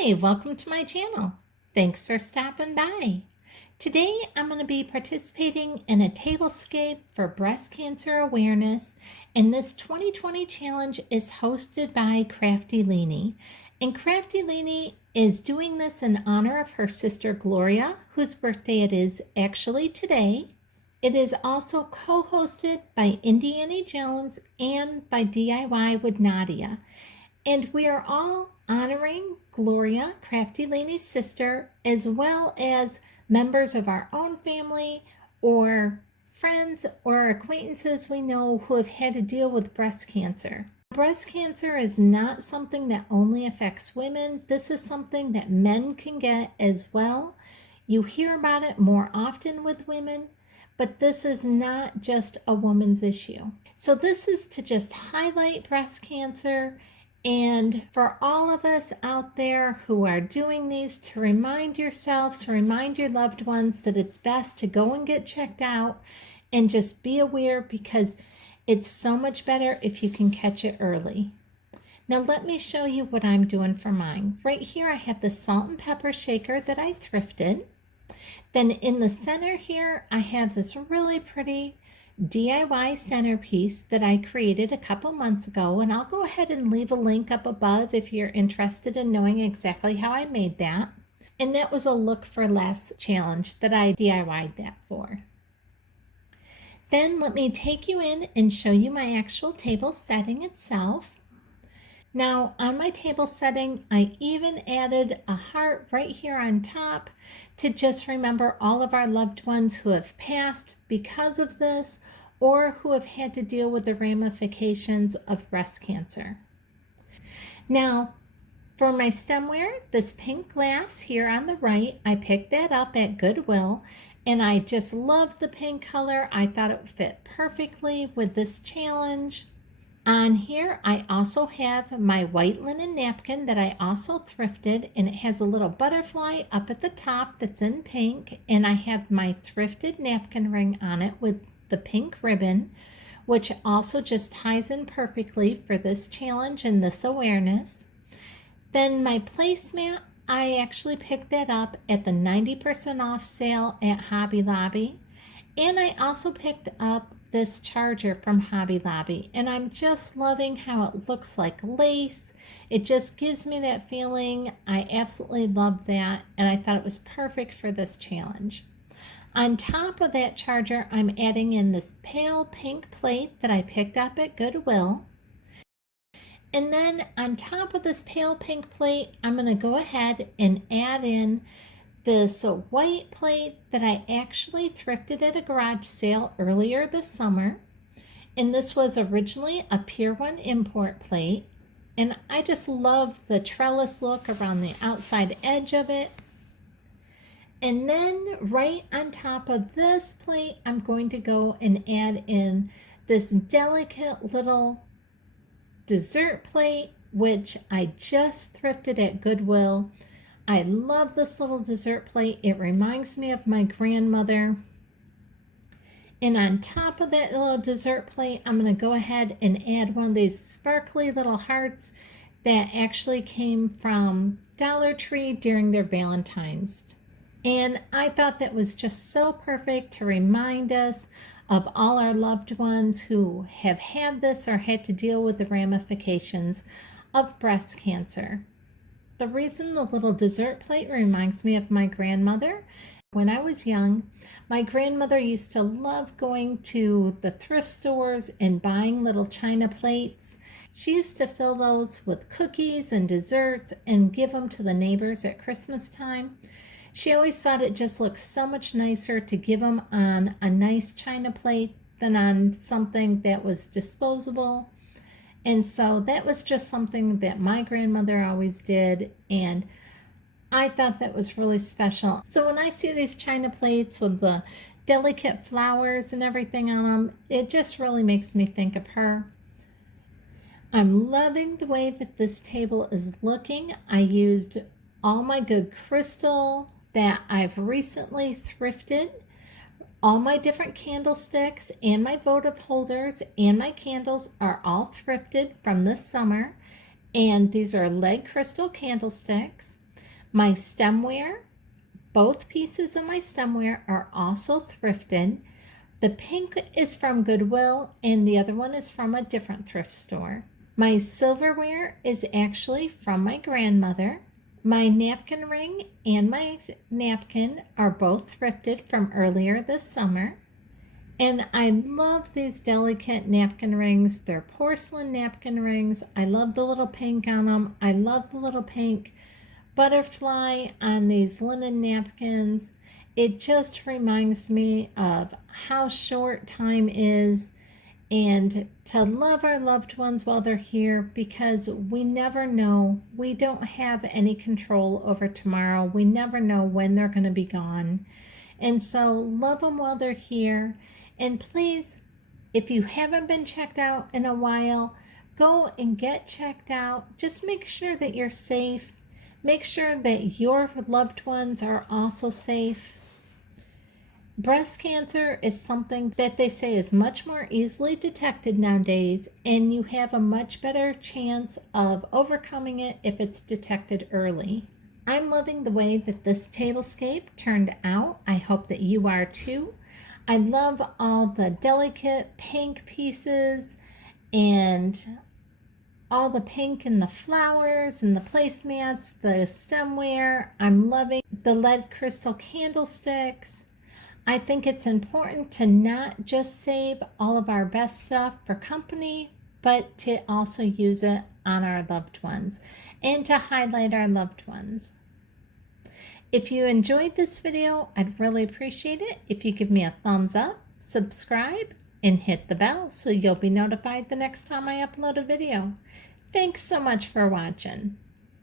Hi, welcome to my channel. Thanks for stopping by. Today I'm going to be participating in a Tablescape for breast cancer awareness, and this 2020 challenge is hosted by Crafty Leanie. And Crafty Leanie is doing this in honor of her sister Gloria, whose birthday it is actually today. It is also co-hosted by Indiana Jones and by DIY with Nadia. And we are all honoring Gloria, Crafty Leanie's sister, as well as members of our own family or friends or acquaintances we know who have had to deal with breast cancer. Breast cancer is not something that only affects women. This is something that men can get as well. You hear about it more often with women, but this is not just a woman's issue. So this is to just highlight breast cancer, and for all of us out there who are doing these, to remind yourselves, to remind your loved ones that it's best to go and get checked out and just be aware, because it's so much better if you can catch it early. Now let me show you what I'm doing for mine. Right here I have the salt and pepper shaker that I thrifted. Then in the center here I have this really pretty DIY centerpiece that I created a couple months ago, and I'll go ahead and leave a link up above if you're interested in knowing exactly how I made that. And that was a Look for Less challenge that I DIY'd that for. Then let me take you in and show you my actual table setting itself. Now on my table setting, I even added a heart right here on top to just remember all of our loved ones who have passed because of this, or who have had to deal with the ramifications of breast cancer. Now for my stemware, this pink glass here on the right, I picked that up at Goodwill, and I just love the pink color. I thought it would fit perfectly with this challenge. On here, I also have my white linen napkin that I also thrifted, and it has a little butterfly up at the top that's in pink, and I have my thrifted napkin ring on it with the pink ribbon, which also just ties in perfectly for this challenge and this awareness. Then my placemat, I actually picked that up at the 90% off sale at Hobby Lobby. And I also picked up this charger from Hobby Lobby, and I'm just loving how it looks like lace. It just gives me that feeling. I absolutely love that, and I thought it was perfect for this challenge. On top of that charger, I'm adding in this pale pink plate that I picked up at Goodwill. And then on top of this pale pink plate, I'm going to go ahead and add in this white plate that I actually thrifted at a garage sale earlier this summer. And this was originally a Pier 1 import plate. And I just love the trellis look around the outside edge of it. And then right on top of this plate, I'm going to go and add in this delicate little dessert plate, which I just thrifted at Goodwill. I love this little dessert plate. It reminds me of my grandmother. And on top of that little dessert plate, I'm going to go ahead and add one of these sparkly little hearts that actually came from Dollar Tree during their Valentine's. And I thought that was just so perfect to remind us of all our loved ones who have had this or had to deal with the ramifications of breast cancer. The reason the little dessert plate reminds me of my grandmother, when I was young, my grandmother used to love going to the thrift stores and buying little china plates. She used to fill those with cookies and desserts and give them to the neighbors at Christmas time. She always thought it just looked so much nicer to give them on a nice china plate than on something that was disposable. And so that was just something that my grandmother always did, and I thought that was really special. So when I see these china plates with the delicate flowers and everything on them, it just really makes me think of her. I'm loving the way that this table is looking. I used all my good crystal that I've recently thrifted. All my different candlesticks and my votive holders and my candles are all thrifted from this summer. And these are lead crystal candlesticks. My stemware, both pieces of my stemware are also thrifted. The pink is from Goodwill and the other one is from a different thrift store. My silverware is actually from my grandmother. My napkin ring and my napkin are both thrifted from earlier this summer. And I love these delicate napkin rings. They're porcelain napkin rings. I love the little pink on them. I love the little pink butterfly on these linen napkins. It just reminds me of how short time is and to love our loved ones while they're here, because we never know. We don't have any control over tomorrow. We never know when they're going to be gone. And so love them while they're here. And please, if you haven't been checked out in a while, go and get checked out. Just make sure that you're safe. Make sure that your loved ones are also safe. Breast cancer is something that they say is much more easily detected nowadays, and you have a much better chance of overcoming it if it's detected early. I'm loving the way that this tablescape turned out. I hope that you are too. I love all the delicate pink pieces and all the pink and the flowers and the placemats, the stemware. I'm loving the lead crystal candlesticks. I think it's important to not just save all of our best stuff for company, but to also use it on our loved ones and to highlight our loved ones. If you enjoyed this video, I'd really appreciate it if you give me a thumbs up, subscribe, and hit the bell so you'll be notified the next time I upload a video. Thanks so much for watching.